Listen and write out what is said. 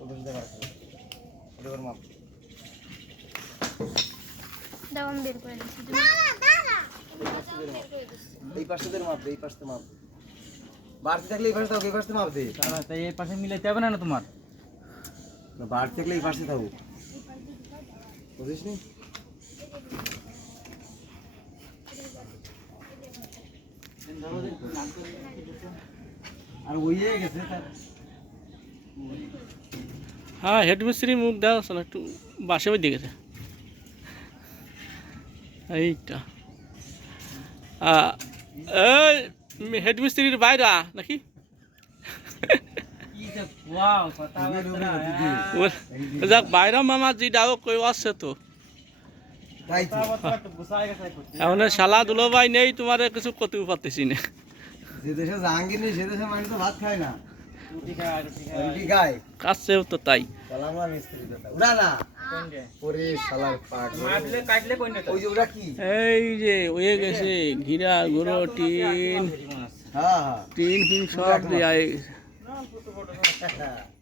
ওই দেখা আছে। ওটা ওর মাপ। দাও বের করে দিচ্ছি এই পাশে দের মাপ দে এই পাশে মাপ। বাড়তি থাকলে এই পাশে থাকুক এই পাশে মাপ দে। তাহলে তাই এই পাশে মিলাইতে হবে না না তোমার? না বাড়তি থাকলে এই পাশে বুঝিস নি? আর ওইয়ে গেছে তার। হ্যাঁ হেডমিস্ত্রি মুখ দেওয়া শোনো একটু বাসে বাই গেছে এইটা। আ- এই হেডমিস্ত্রির বাইরা নাকি? যে যাক বাইরা মামা জি ডাও কই আসছে তো। এখন শালা দুলো ভাই নেই তোমার কিছু করতেও পারতেছি না। যে দেশে জাহাঙ্গীর নেই সে দেশে মানুষ তো ভাত খায় না। কাছেও তো তাই। এই যে ওয়ে গেছে ঘিরা গুঁড়ো টিন। হ্যাঁ হ্যাঁ। টিন ফিন সব দেয়া।